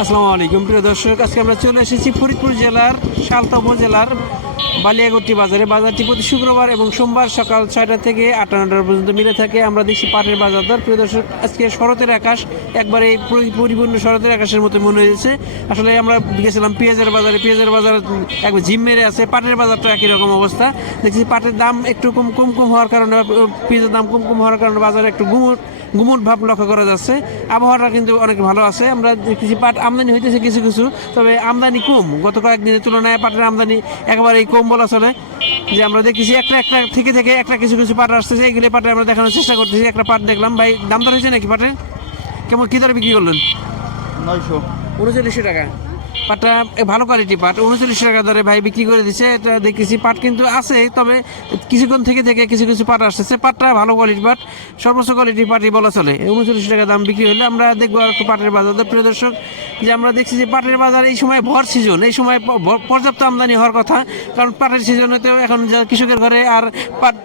আসসালামু আলাইকুম। প্রিয় দর্শক, আজকে আমরা চলে এসেছি ফরিদপুর জেলার সালতা উপজেলার বালিয়াগট্টি বাজারে। বাজারটি প্রতি শুক্রবার এবং সোমবার সকাল ছয়টা থেকে আটটা নটার পর্যন্ত মিলে থাকে। আমরা দেখছি পাটের বাজার দর। প্রিয় দর্শক, আজকে শরতের আকাশ একবারে পরি- পরিপূর্ণ শরতের আকাশের মতো মনে হয়েছে। আসলে আমরা গেছিলাম পেঁয়াজের বাজারে। পেঁয়াজের বাজার একবার ঝিম মেরে আছে। পাটের বাজারটা একই রকম অবস্থা। দেখছি পাটের দাম একটু কম কম কম হওয়ার কারণে, পেঁয়াজের দাম কম কম হওয়ার কারণে বাজারে একটু গুমুট। গুমুট ভাব লক্ষ্য করা যাচ্ছে। আবহাওয়াটা কিন্তু অনেক ভালো আছে। আমরা দেখতেছি পাট আমদানি হইতেছে কিছু কিছু। তবে আমদানি কম। গত কয়েকদিনের তুলনায় পাটের আমদানি একেবারেই কম বলা চলে। যে আমরা দেখতেছি একটা একটা থেকে থেকে একটা কিছু কিছু পাট আসতেছে। এইগুলো পাটে আমরা দেখানোর চেষ্টা করতেছি। একটা পাট দেখলাম। ভাই দাম দর হয়েছে নাকি পাটে কেমন কী দরে বিক্রি করলেন? নয়শো। উনচল্লিশশো টাকা। পাটটা ভালো কোয়ালিটি পাট। উনচল্লিশ টাকা দরে ভাই বিক্রি করে দিচ্ছে এটা দেখতেছি পাট কিন্তু আছে, তবে কিছুক্ষণ থেকে থেকে কিছু কিছু পাট আসতেছে। পাটটা ভালো কোয়ালিটি পাট, সর্বোচ্চ কোয়ালিটির পাটই বলা চলে। উনচল্লিশ টাকা দাম বিক্রি হলে আমরা দেখব আর পাটের বাজার। তো প্রিয় দর্শক, যে আমরা দেখছি যে পাটের বাজার এই সময় ভর সিজন এই সময় পর্যাপ্ত আমদানি হওয়ার কথা, কারণ পাটের সিজনেতেও এখন যা কৃষকের ঘরে আর পাট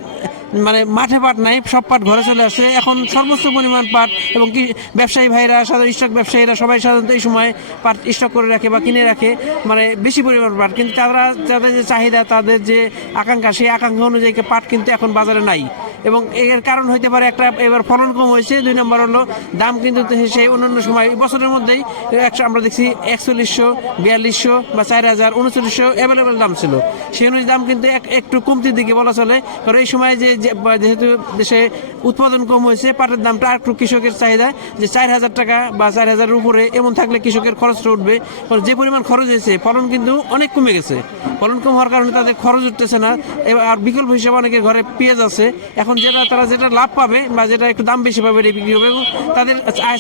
মানে মাঠে পাট নাই, সব পাট ঘরে চলে আসছে এখন সর্বোচ্চ পরিমাণ পাট এবং কি ব্যবসায়ী ভাইরা, সাধারণ স্টক ব্যবসায়ীরা সবাই সাধারণত এই সময় পাট স্টক করে রাখে বা কিনে রাখে মানে বেশি পরিমাণ পাট। কিন্তু তারা, তাদের যে চাহিদা, তাদের যে আকাঙ্ক্ষা, সেই আকাঙ্ক্ষা অনুযায়ী পাট কিন্তু এখন বাজারে নাই। এবং এর কারণ হইতে পারে একটা এবার ফলন কম হয়েছে, দুই নম্বর হলো দাম কিন্তু সেই অন্যান্য সময় বছরের মধ্যেই একশো, আমরা দেখছি একচল্লিশশো, বিয়াল্লিশশো বা চার হাজার, উনচল্লিশশো অ্যাভেলেবেল দাম ছিল। সেই অনুযায়ী দাম কিন্তু এক- একটু কমতির দিকে বলা চলে। কারণ এই সময় যে যেহেতু দেশে উৎপাদন কম হয়েছে, পাটের দামটা একটু কৃষকের চাহিদা যে চার হাজার টাকা বা চার হাজারের উপরে এমন থাকলে কৃষকের খরচটা উঠবে। কারণ যে পরিমাণ খরচ হয়েছে, ফলন কিন্তু অনেক কমে গেছে। ফলন কম হওয়ার কারণে তাদের খরচ উঠতেছে না। এবার আর বিকল্প হিসেবে অনেকের ঘরে পেঁয়াজ আছে। এখন যেটা তারা যেটা লাভ পাবে বা যেটা একটু দাম বেশি পাবে বিক্রি হবে তাদের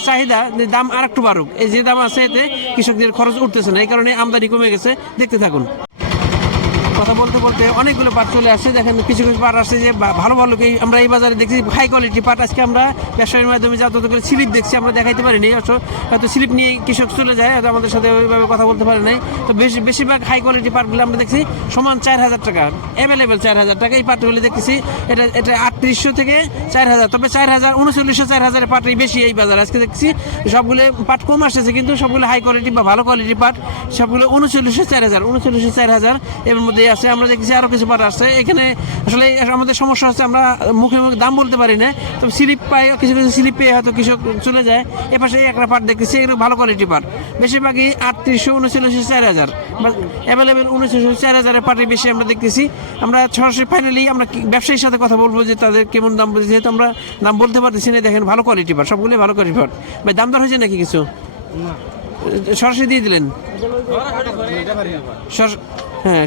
চাহিদা দাম আর একটু বাড়ুক। এই যে দাম আছে এতে কৃষকদের খরচ উঠতেছে না, এই কারণে আমদানি কমে গেছে। দেখতে থাকুন। কথা বলতে বলতে অনেকগুলো পাট চলে আসছে। দেখেন, কিছু কিছু পাট আসছে যে ভালো ভালো আমরা এই বাজারে দেখছি হাই কোয়ালিটি পাট আজকে আমরা ব্যবসায়ীর মাধ্যমে যত করে স্লিপ দেখছি, আমরা দেখাইতে পারি পারিনি। অবশ্য হয়তো স্লিপ নিয়ে কৃষক চলে যায়, হয়তো আমাদের সাথে ওইভাবে কথা বলতে পারে নাই। তো বেশি, বেশিরভাগ হাই কোয়ালিটি পাটগুলো আমরা দেখছি সমান চার হাজার টাকা অ্যাভেলেবেল চার হাজার টাকা। এই পাটগুলো দেখতেছি, এটা এটা আটত্রিশশো থেকে চার হাজার, তবে চার হাজার, উনচল্লিশশো চার হাজারের পাটই বেশি এই বাজার। আজকে দেখছি সবগুলো পাট কম আসতেছে, কিন্তু সবগুলো হাই কোয়ালিটি বা ভালো কোয়ালিটি পাট সবগুলো উনচল্লিশশো চার হাজার, উনচল্লিশশো চার হাজার, এর মধ্যে আছে আমরা দেখছি আরও কিছু পাট আসছে। এখানে আসলে আমাদের সমস্যা হচ্ছে আমরা মুখে মুখে দাম বলতে পারি না তবে স্লিপ পাই কিছু কিছু স্লিপ পেয়ে হয়তো কৃষক চলে যায়। এপাশে একটা পাট দেখতেছি এগুলো ভালো কোয়ালিটি পাট। বেশিরভাগই আটত্রিশশো উনচল্লিশশো চার হাজার। বা অ্যাভেলেবেল উনচল্লিশশো চার হাজারের পাটের বেশি আমরা দেখতেছি। আমরা সরাসরি ফাইনালি আমরা ব্যবসায়ীর সাথে কথা বলব যে তাদের কেমন দাম বলছে যেহেতু আমরা দাম বলতে পারতেছি না দেখেন ভালো কোয়ালিটি পাট সবগুলোই ভালো কোয়ালিটি পাট। ভাই দাম দর হয়েছে নাকি কিছু? সরাসরি দিয়ে দিলেন। হ্যাঁ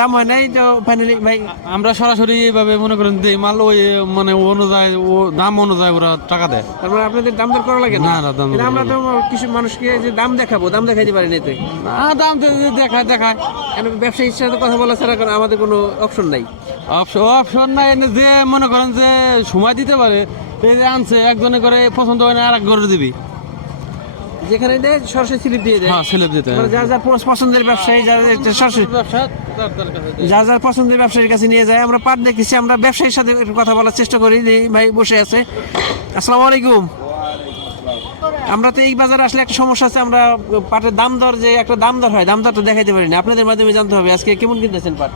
দাম হয় নাই তো ফাইনালি ভাই? আমরা সরাসরি এইভাবে মনে করেন দিই মাল ওই মানে অনুযায়ী ও দাম অনুযায়ী ওরা টাকা দেয়। তারপরে আপনাদের দাম দর করা লাগে না, না, দাম আমরা তো কিছু মানুষকে যে দাম দেখাবো দাম দেখাইতে পারি না দাম তো দেখায় ব্যবসায়ীর সাথে কথা বলা ছাড়া কারণ আমাদের কোনো অপশন নাই? অপশন অপশন নাই যে মনে করেন যে সময় দিতে পারে এই যে আনছে একজনে করে পছন্দ হয় না আর এক করে দিবি। যেখানে দেয় সরাসরি স্লিপ দিয়ে দেয়। হ্যাঁ স্লিপ দিতে মানে যার যার পছন্দের ব্যবসায়ী যার সরাসরি ব্যবসা তার তার কাছে যার যার পছন্দের ব্যবসায়ীর কাছে নিয়ে যায়। আমরা পাট দেখেছি আমরা ব্যবসায়ীর সাথে একটু কথা বলার চেষ্টা করি। যে ভাই বসে আছে। আসসালামু আলাইকুম। আমরা তো এই বাজারে আসলে একটা সমস্যা আছে। আমরা পাটের দাম দর যে একটা দাম দর হয় দাম দরটা দেখাইতে পারি না। আপনাদের মাধ্যমে জানতে হবে আজকে কেমন কিনতেছেন পাট?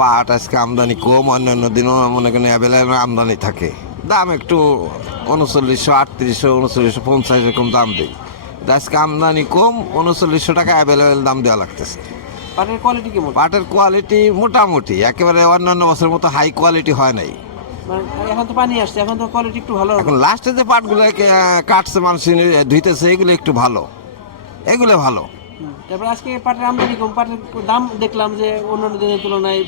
পাট আজকে আমদানি কম অন্যান্য দিনও মনে করেন অ্যাভেলেবেল আমদানি থাকে। দাম একটু উনচল্লিশশো আটত্রিশশো উনচল্লিশশো পঞ্চাশ এরকম দাম দেয়। আজকে আমদানি কম উনচল্লিশশো টাকা অ্যাভেলেবেল দাম দেওয়া লাগতেছে। পাটের কোয়ালিটি কেমন? পাটের কোয়ালিটি মোটামুটি একেবারে অন্যান্য বছরের মতো হাই কোয়ালিটি হয় নাই। মানে এখন তো পানি আসছে এখন তো কোয়ালিটি একটু ভালো এখন লাস্টে যে পাটগুলো কাটছে মানুষ ধুইতেছে এগুলো একটু ভালো। এগুলো ভালো। তারপরে আজকে পাটের আমদানি কম পাটের দাম দেখলাম যে অন্যান্য দিনের তুলনায়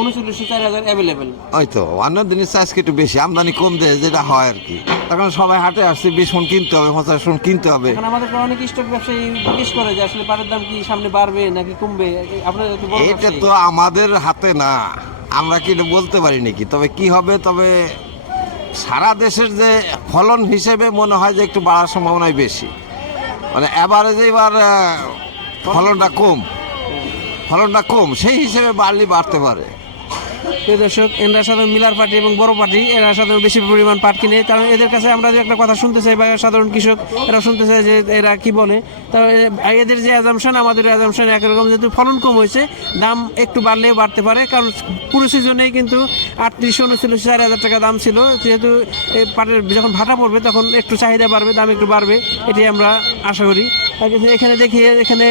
উনচল্লিশশো চার হাজার অ্যাভেলেবেল ওই তো অন্য দিনের আজকে একটু বেশি আমদানি কম দেয় যেটা হয় আর কি। তখন সবাই হাটে আসছে বিশ মন কিনতে হবে পঞ্চাশ মন কিনতে হবে। এখন আমাদের অনেক স্টক ব্যবসায়ী জিজ্ঞেস করে যে আসলে পাটের দাম কি সামনে বাড়বে নাকি কমবে? আপনাদের তো এটা তো আমাদের হাতে না। আমরা কি এটা বলতে পারি নাকি? তবে কি হবে? তবে সারা দেশের যে ফলন হিসেবে মনে হয় যে একটু বাড়ার সম্ভাবনাই বেশি। মানে অ্যাভারেজে এবার আহ, ফলনটা কম। ফলনটা কম সেই হিসেবে বার্লি বাড়তে পারে। দর্শক এরা সাধারণ মিলার পার্টি এবং বড় পার্টি, এরা সাধারণ বেশি পরিমাণ পাট কিনে। কারণ এদের কাছে আমরা যে একটা কথা শুনতে চাই বা সাধারণ কৃষক, এরা শুনতে চায় যে এরা কি বলে। তা এদের যে অ্যাজামশন আমাদের অ্যাজামশন একরকম, যেহেতু ফলন কম হয়েছে, দাম একটু বাড়লেও বাড়তে পারে। কারণ পুরো সিজনেই কিন্তু আটত্রিশ, উনচল্লিশ, চার হাজার টাকা দাম ছিল। যেহেতু এই পাটের যখন ভাটা পড়বে, তখন একটু চাহিদা বাড়বে, দাম একটু বাড়বে এটি আমরা আশা করি। এখানে দেখি, এখানে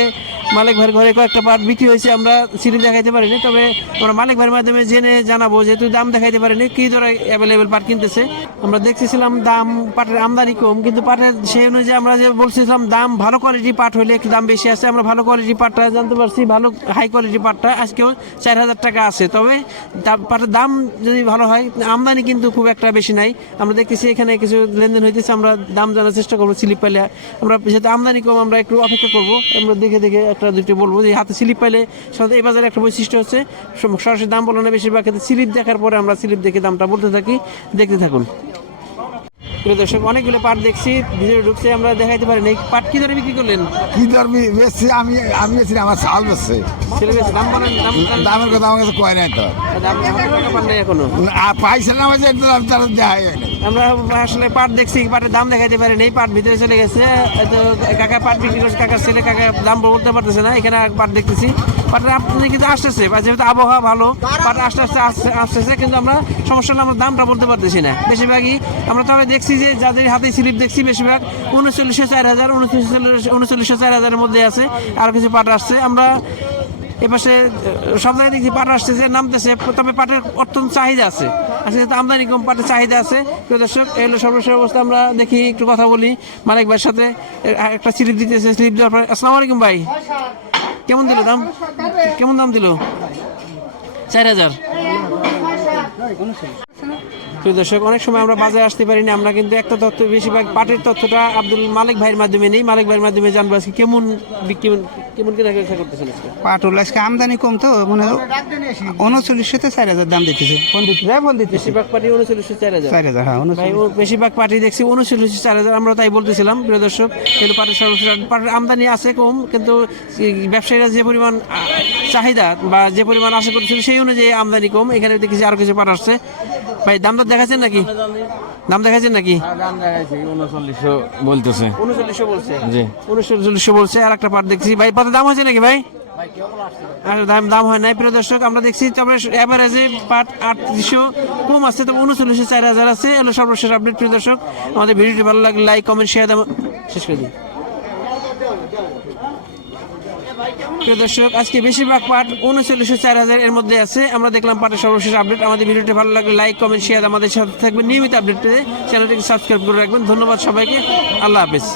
মালিক ভাইয়ের ঘরে কয়েকটা পাট বিক্রি হয়েছে, আমরা সিলিপ দেখাইতে পারিনি। তবে আমরা মালিক ভাইয়ের মাধ্যমে জেনে জানাব যেহেতু দাম দেখাইতে পারিনি, কি দরে অ্যাভেলেবেল পাট কিনতেছে। আমরা দেখতেছিলাম দাম পাটের আমদানি কম, কিন্তু পাটের সেই অনুযায়ী আমরা যে বলছিলাম দাম ভালো কোয়ালিটি পাট হলে একটু দাম বেশি আছে, আমরা ভালো কোয়ালিটি পাটটা জানতে পারছি, ভালো হাই কোয়ালিটি পাটটা আজকেও চার হাজার টাকা আছে। তবে পাটের দাম যদি ভালো হয়, আমদানি কিন্তু খুব একটা বেশি নাই। আমরা দেখতেছি এখানে কিছু লেনদেন হইতেছে, আমরা দাম জানার চেষ্টা করব, স্লিপ পাইলে। আমরা যেহেতু আমদানি কম, আমরা একটু অপেক্ষা করব, আমরা দেখে দেখে একটা দুটো বলব যে হাতে স্লিপ পাইলে সাধারণত এই বাজারে একটা বৈশিষ্ট্য হচ্ছে সরাসরি দাম বলো না বেশিরভাগ ক্ষেত্রে স্লিপ দেখার পরে আমরা স্লিপ দেখে দামটা বলতে থাকি দেখতে থাকুন প্রিয় দর্শক অনেকগুলো পাট দেখছি ভিতরে ঢুকছে আমরা দেখাইতে পারিনি এই পাট কি ধরে বিক্রি করলেন কি ধরবি বেশি আমি আমি বেশি আমার চাল বেশি ছেলে বেশি দাম বলেন দাম দাম- দামের কথা আমার কাছে কয় নাই তো দাম টাকা পান নাই এখনও পয়সা না আমার দেখাই। আমরা আসলে পাট দেখছি পাটের দাম দেখাইতে নেই, পাট ভিতরে চলে গেছে। তো কাকা পাট বিক্রি করছে, কাকার ছেলে কাকা দাম বলতে পারতেছে না, এখানে পাট দেখতেছি। পাটের আপনি কিন্তু আসতেছে, বা যেহেতু আবহাওয়া ভালো, পাট আস্তে আস্তে আসতে- আসতেছে, কিন্তু আমরা সমস্যা হলে আমরা দামটা বলতে পারতেছি না। বেশিরভাগই আমরা তবে দেখছি যে যাদের হাতে স্লিপ দেখছি, বেশিরভাগ উনচল্লিশশো, চার হাজার উনচল্লিশ উনচল্লিশশো, চার হাজারের মধ্যে আছে, আর কিছু পাট আসছে। আমরা এপাশে সব জায়গায় দেখছি পাট আসতেছে, নামতেছে, তবে পাটের অত্যন্ত চাহিদা আছে। যেহেতু আমদানি কম, পাটের চাহিদা আছে। দর্শক, এই হলো সর্বশেষ অবস্থা, আমরা দেখি, একটু কথা বলি মালিক ভাইয়ের সাথে। আর একটা স্লিপ দিতেছে স্লিপ দেওয়ার পরে, আসসালামু আলাইকুম ভাই। কেমন দিল দাম? কেমন দাম দিল? চার হাজার। দর্শক, অনেক সময় আমরা বাজারে আসতে পারি না, আমরা কিন্তু একটা তথ্য, বেশিরভাগ পাটের তথ্যটা আব্দুল মালিক ভাইয়ের মাধ্যমে নেই। মালিক ভাইয়ের মাধ্যমে জানব আজকে কেমন বি- কেমন কেমন কেনা করতেছেন আজকে? পাটুল আজকে আমদানি কম তো মনে হয় উনচল্লিশশো তো চার হাজার দাম দিতেছে। ফোন দিতে ফোন দিতেছে। বেশিরভাগ পার্টি উনচল্লিশশো চার হাজার। চার হাজার হ্যাঁ ভাই ও বেশিরভাগ পার্টি দেখছি উনচল্লিশ চার হাজার আমরা তাই বলতেছিলাম প্রিয় দর্শক। কিন্তু সর্বশেষ পার্টির আমদানি আছে কম কিন্তু ব্যবসায়ীরা যে পরিমাণ চাহিদা বা যে পরিমাণ আশা করছিল সেই অনুযায়ী আমদানি কম। এখানে দেখেছি আরও কিছু পাট আসছে। ভাই দাম দর দেখাচ্ছেন নাকি? দাম দেখাচ্ছেন নাকি? দাম দেখাইছি। উনচল্লিশশো বলতেছে। উনচল্লিশশো বলছে। জি। উনচল্লিশশো বলছে আর একটা পাট দেখছি। ভাই কত দাম হয়েছে নাকি ভাই? আর দাম দাম হয় নাই। প্রিয় দর্শক আমরা দেখছি তবে এভারেজে পাট আটত্রিশশো কম আছে তবে উনচল্লিশশো চার হাজার আছে। এলো সর্বশেষ আপডেট প্রিয় দর্শক। আমাদের ভিডিওটি ভালো লাগলে লাইক কমেন্ট শেয়ার দাম শেষ করে দিই। প্রিয় আজকে বেশিরভাগ পাট উনচল্লিশশো চার হাজার এর মধ্যে আছে। আমরা দেখলাম পাটের সর্বশেষ আপডেট। আমাদের ভিডিওটি ভালো লাগলে লাইক, কমেন্ট শেয়ার আমাদের সাথে থাকবেন। নিয়মিত আপডেট পেতে চ্যানেলটিকে সাবস্ক্রাইব করে রাখবেন। ধন্যবাদ সবাইকে। আল্লাহ হাফেজ।